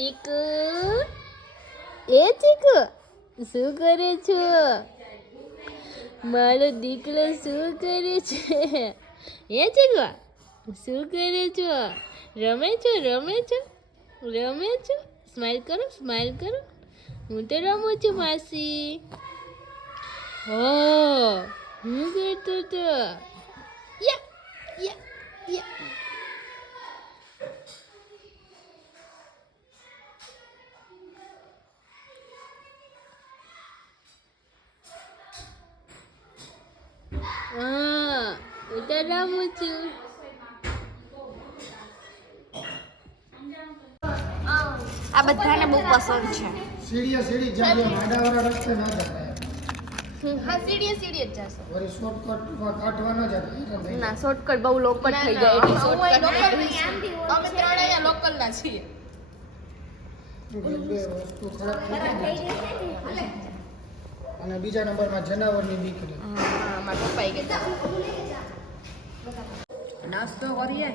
ચીકુ એ ચીકુ શું કરે છો? મારો દીકરો શું કરે છે? એ ચીકુ શું કરે છો? રમે છો? સ્માઈલ કરો. હું તો રમું છું માસી. હો હું કરતો તો યા હું તો રમું છું. આ બધાને બહુ પસંદ છે. સીડી જાજો આડાવાળા રસ્તે ના જાય. હા સીડીએ જ જશે. વળી શોર્ટકટ કાઢવા ન જાય. ના શોર્ટકટ બહુ લોકલ થઈ જાય એટલે શોર્ટકટ અમે ત્રણ અહીંયા લોકલ ના છીએ. બે વસ્તુ ખરાબ થઈ ગઈ. અને બીજા નંબરમાં જનાવરની દીકરી. હા મારા પપ્પાએ કીધું. નાસ્તો કરીએ.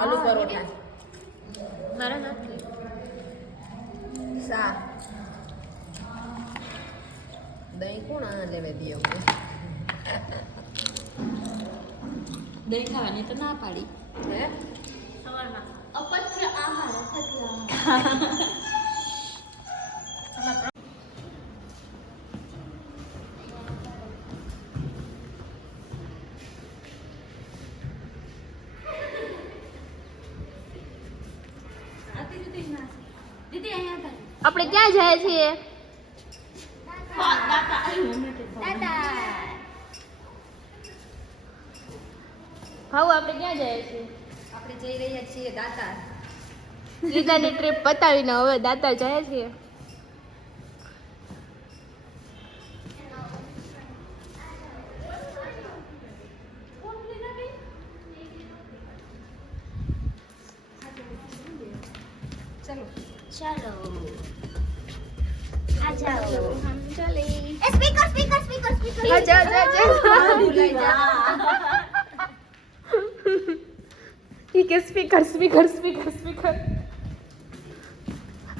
આલુ પરોઠા. મારા નથી. સા દહીં કોણ આ લેવે દે અમને? દહીં ખાવાની તો ના પાડી. હે અપથ્ય આહાર. આપણે ક્યાં જાય છીએ? ભાવ આપણે ક્યાં જાય છીએ? આપણે જઈ રહ્યા છીએ દાતાર. ગીતાની ટ્રીપ પતાવીને હવે દાતાર જાય છીએ. चलो आ जाओ हम चले. સ્પીકર જા ભૂલાઈ જા. ઈ કે સ્પીકર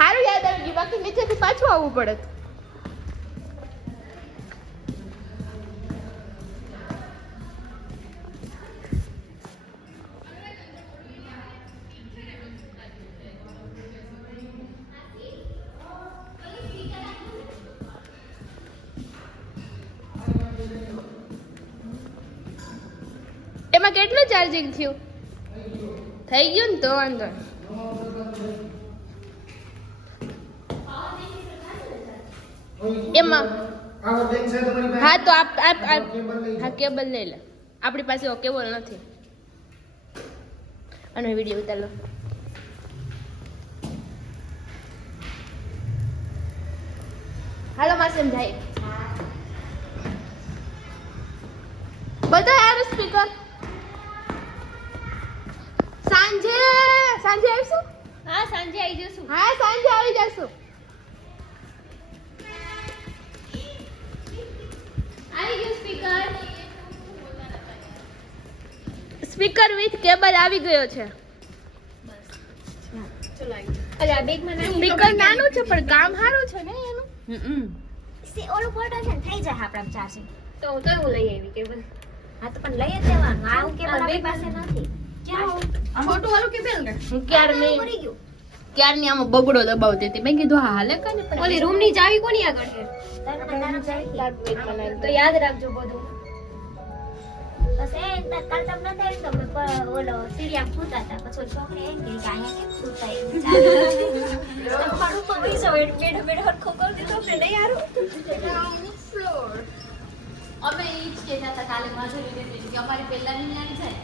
હારું યાદ આવી ગયું. બાકી નીચેથી પાછું આવવું પડે. એમાં કેટલું ચાર્જિંગ થયું? થઈ ગયું ને તો વાંધો નહીં. એમાં આવો બેન છે તમારી પાસે? હા તો આપ કેબલ લઈ હા કેબલ લઈ લે. આપણી પાસે કેબલ નથી. અને વિડીયો ઉતાર લો. હાલો માસી જાય. બધા યાર સ્પીકર. સાંજે આવીશું. હા સાંજે આવી જશું. હા સાંજે આવી જશું. આવી ગયું સ્પીકર વિથ કેબલ આવી ગયો છે. અરે આ બેગમાં નાખી. સ્પીકર નાનું છે પણ કામ સારું છે ને એનું. ઓલું ફોટો છે ને થઈ જાય આપણા ચાર્જિંગ. તો હું લઈ આવી કેબલ. હા તો પણ લઈ જ લેવાનું. આવું કેબલ આપણી પાસે નથી. આ મોટું વાળું કેબલ ને હું ક્યારની આમાં બગડો દબાવતી હતી. મેં કીધું હા હાલે કાને પણ ઓલી રૂમ ની ચાવી કોની આગળ છે? તો યાદ રાખજો બધું. બસ એ કાલ તમને નથી તો ઓલો સીરિયા ફૂટા હતા. પછી છોકરી એમ કે અહીંયા કેમ ફૂટા એમ તમારું તો પૈસો બેઠો હરખો કરી દીધો ને નહીં યાર. અમે ઈ જ કહેતા હતા કાલે માધુરી બેન કે અમારી પહેલાની ન્યાણી જાય.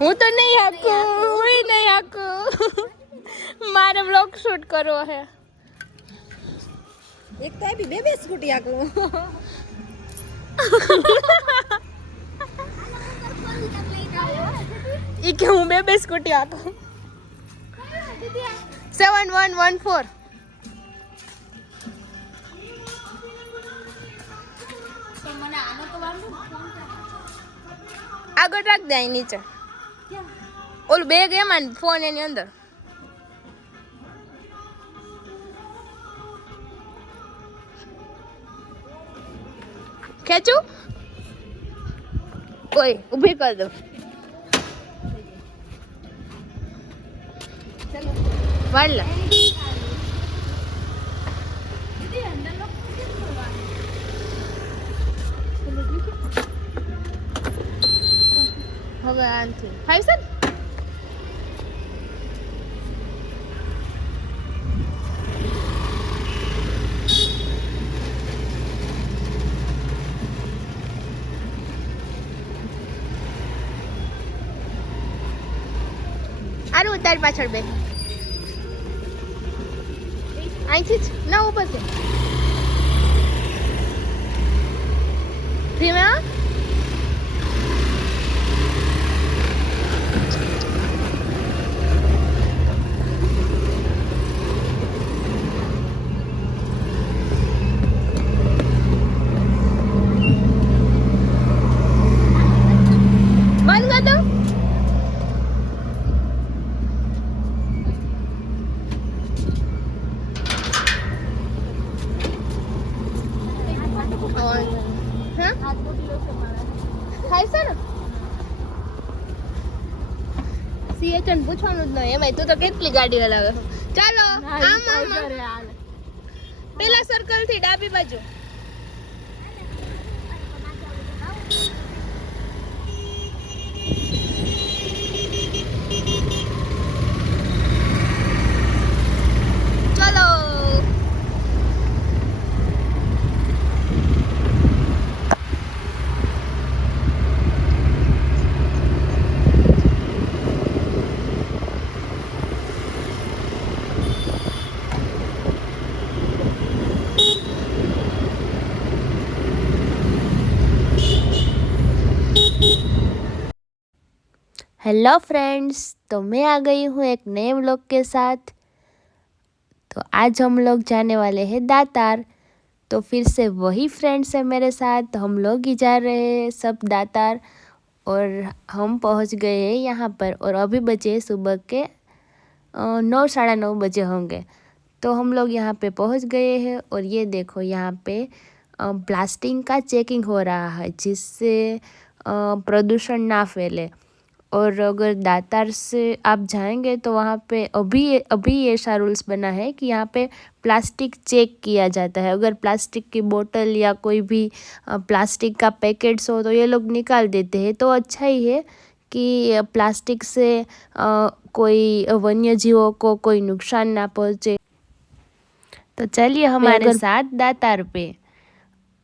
હું તો નહીં હાકું. મારે બ્લોગ શૂટ કરવો હે. એક તો આપી બે સ્કૂટી આકું. ઈ કે હું બે સ્કૂટી આકું. 7114. મને આનો તો આગળ રાખ દે અહીં નીચે ઓલું બેગ એમાં ફોન એની અંદર ખેંચું કોઈ ઊભી કર દો વાળલા હવે આનથી ફાઈવ સર આરું તારી પાછળ બે અહીંથી જ ના ઉપર છે ધીમે બંધ કર દો સીએચન પૂછવાનું જ નહીં એમાં તું તો કેટલી ગાડી હલાવે ચાલો આમ પેલા સર્કલ થી ડાબી બાજુ ચલો हेलो फ्रेंड्स, तो मैं आ गई हूँ एक नए व्लॉग के साथ। तो आज हम लोग जाने वाले हैं दातार। तो फिर से वही फ्रेंड्स है मेरे साथ, तो हम लोग ही जा रहे हैं सब दातार। और हम पहुँच गए हैं यहाँ पर और अभी बजे सुबह के 9 साढ़े 9 बजे होंगे। तो हम लोग यहाँ पे पहुँच गए हैं और ये देखो यहाँ पे प्लास्टिक का चेकिंग हो रहा है जिससे प्रदूषण ना फैले। और अगर दातार से आप जाएंगे तो वहाँ पे अभी ऐसा रूल्स बना है कि यहाँ पे प्लास्टिक चेक किया जाता है। अगर प्लास्टिक की बोतल या कोई भी प्लास्टिक का पैकेट्स हो तो ये लोग निकाल देते हैं। तो अच्छा ही है कि प्लास्टिक से कोई वन्य जीवों को कोई नुकसान ना पहुँचे। तो चलिए हमारे साथ दातार पे,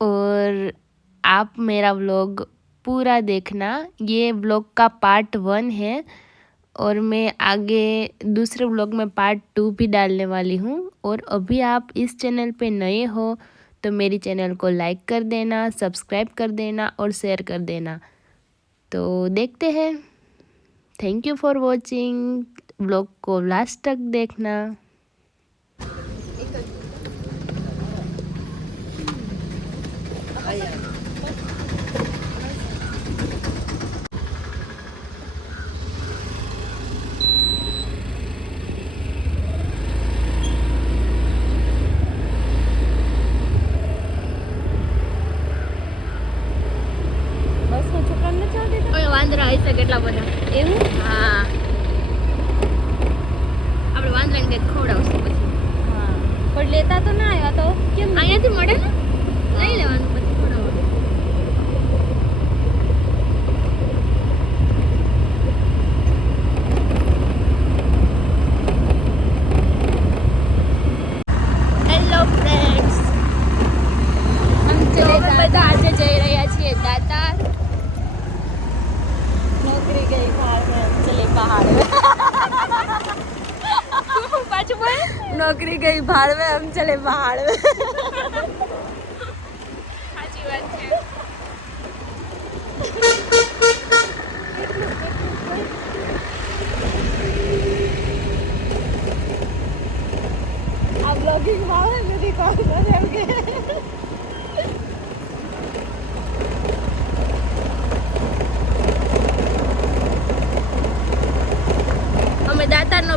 और आप मेरा व्लॉग पूरा देखना। ये व्लॉग का पार्ट 1 है और मैं आगे दूसरे व्लॉग में पार्ट 2 भी डालने वाली हूँ। और अभी आप इस चैनल पे नए हो तो मेरी चैनल को लाइक कर देना, सब्सक्राइब कर देना और शेयर कर देना। तो देखते हैं। Thank you for watching. Vlog को लास्ट तक देखना। વાંદરા હશે કેટલા બધા એવું? હા, આપણે વાંદરાને કંઈક ખવડાવશું પછી. હા, પણ લેતા તો ના આવ્યા તો કેમ? અહીંયાથી મળે ને, લઈ લેવાનું પછી ખવડાવવાનું. હેલો ફ્રેન્ડ્સ, અમે બધા આજે જઈ રહ્યા છીએ દાતાર। नौकरी गई भाड़ में हम चले पहाड़ में। पाछू बोल, नौकरी गई भाड़ में हम चले पहाड़ में। साची बात है। आप ब्लॉगिंग में मेरी कॉल कर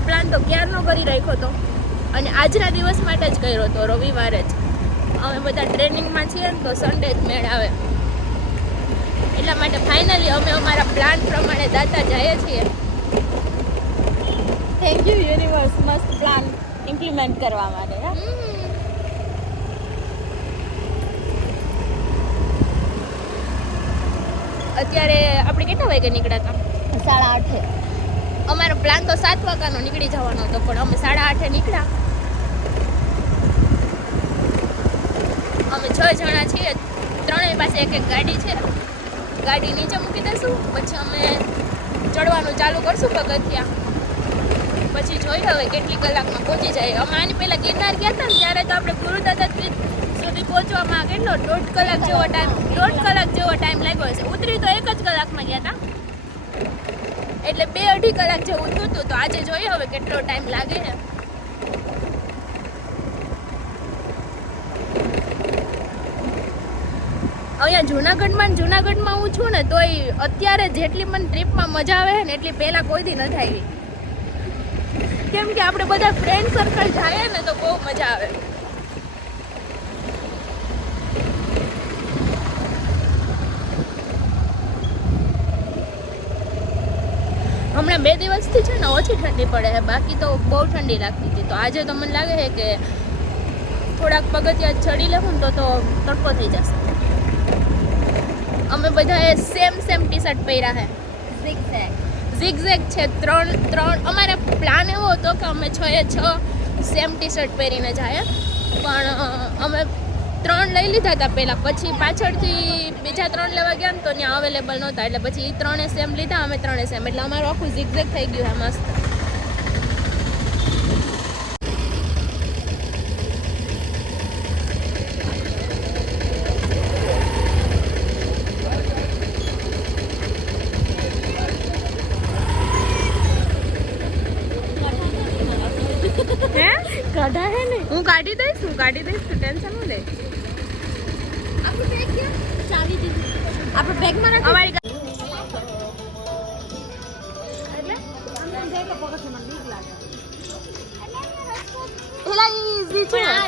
પ્લાન તો ક્યારનો કરી રાખ્યો હતો અને આજના દિવસ માટે જ કર્યો હતો, રવિવારે જ. અમે બધા ટ્રેનિંગમાં છીએ ને તો સન્ડે જ મેળ આવે, એટલા માટે ફાઇનલી અમે અમારા પ્લાન પ્રમાણે દાતા જઈએ છીએ. થેન્ક યુ યુનિવર્સ, મસ્ત પ્લાન ઇમ્પ્લિમેન્ટ કરવા માટે. અત્યારે આપણે કેટલા વાગે નીકળ્યા હતા? 8:30. અમારો પ્લાન તો 7 વાગ્યાનો નીકળી જવાનો હતો, પણ અમે 8:30 નીકળ્યા. અમે 6 જણા છીએ, ત્રણેય પાસે એક એક ગાડી છે. ગાડી નીચે મૂકી દઈશું, પછી અમે ચડવાનું ચાલુ કરશું પગથિયા. પછી જોઈ હવે કેટલી કલાકમાં પહોંચી જાય. અમે આની પહેલાં ગિરનાર ગયા હતા ને ત્યારે તો આપણે ગુરુદાદા સુધી પહોંચવામાં કેટલો 1.5 કલાક જેવો ટાઈમ લાગ્યો હશે. ઉતરી તો 1 જ કલાકમાં ગયા હતા, એટલે 2-2.5 કલાક જેવું થયું હતું. તો આજે જોઈએ હવે કેટલો ટાઈમ લાગે છે. અહીંયા જુનાગઢમાં હું છું ને તોય અત્યારે જેટલી મને ટ્રીપમાં મજા આવે છે ને એટલી પહેલાં કોઈથી નથી આવી. કેમ કે આપણે બધા ફ્રેન્ડ સર્કલ જાય ને તો બહુ મજા આવે. હમણાં 2 દિવસથી છે ને ઓછી ઠંડી પડે છે, બાકી તો બહુ ઠંડી લાગતી હતી. તો આજે તો મને લાગે છે કે થોડાક પગથિયા ચડી લેવું ને તો તડકો થઈ જશે. અમે બધાએ સેમ ટી શર્ટ પહેર્યા છે, ઝિગઝેગ છે. ત્રણ અમારે પ્લાન એવો હતો કે અમે 6 સેમ ટી શર્ટ પહેરીને જાય, પણ અમે 3 લઈ લીધા હતા પહેલાં, પછી પાછળથી બીજા 3 લેવા ગયા ને તો ત્યાં અવેલેબલ નહોતા, એટલે પછી એ 3 સેમ લીધા, અમે 3 સેમ, એટલે અમારું આખું ઝિગઝેગ થઈ ગયું છે મસ્ત. હું કાઢી દઈશ, તું ટેન્શન ન લે. આપણે બેગમાં રાખી અમારી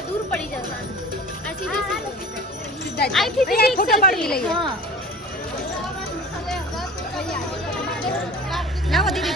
દૂર પડી જશે. આ સીધી અહીંથી ફોટો પાડી લઈએ. લાવો દીદી.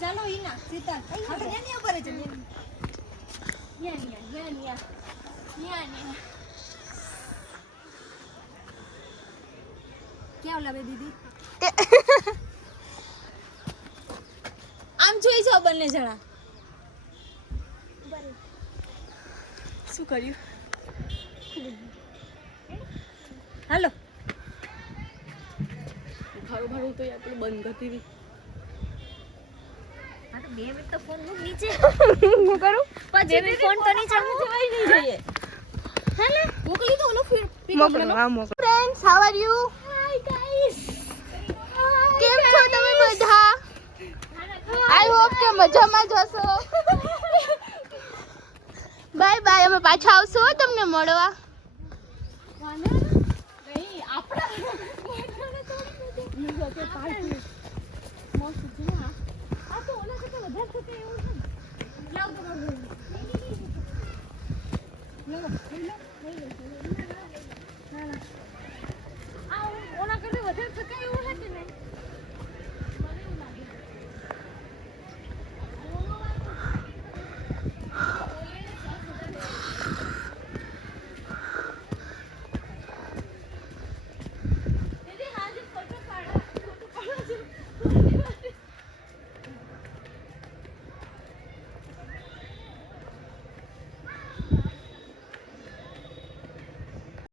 ચાલો ઈના સીતા આપણે એની ઉપર જ ક્યાં લાવે દીદી? આમ જોઈ જાઓ બંને જણા. શું કર્યું? હાલો ભાડું તો આપણે બંધ કરતી હતી. હા તો 2 મિનિટ તો ફોન મૂક નીચે. હું કરું પછી ફોન તો નીચે મૂક. જવાય નહીં જોઈએ. હેને મોકલી દો ઓલો મોકલો. Friends, how are you? Hi guys. કેમ છો તમે બધા? આઈ હોપ કે મજામાં જ હશો. બાય બાય, અમે પાછા આવશું હો તમને મળવા.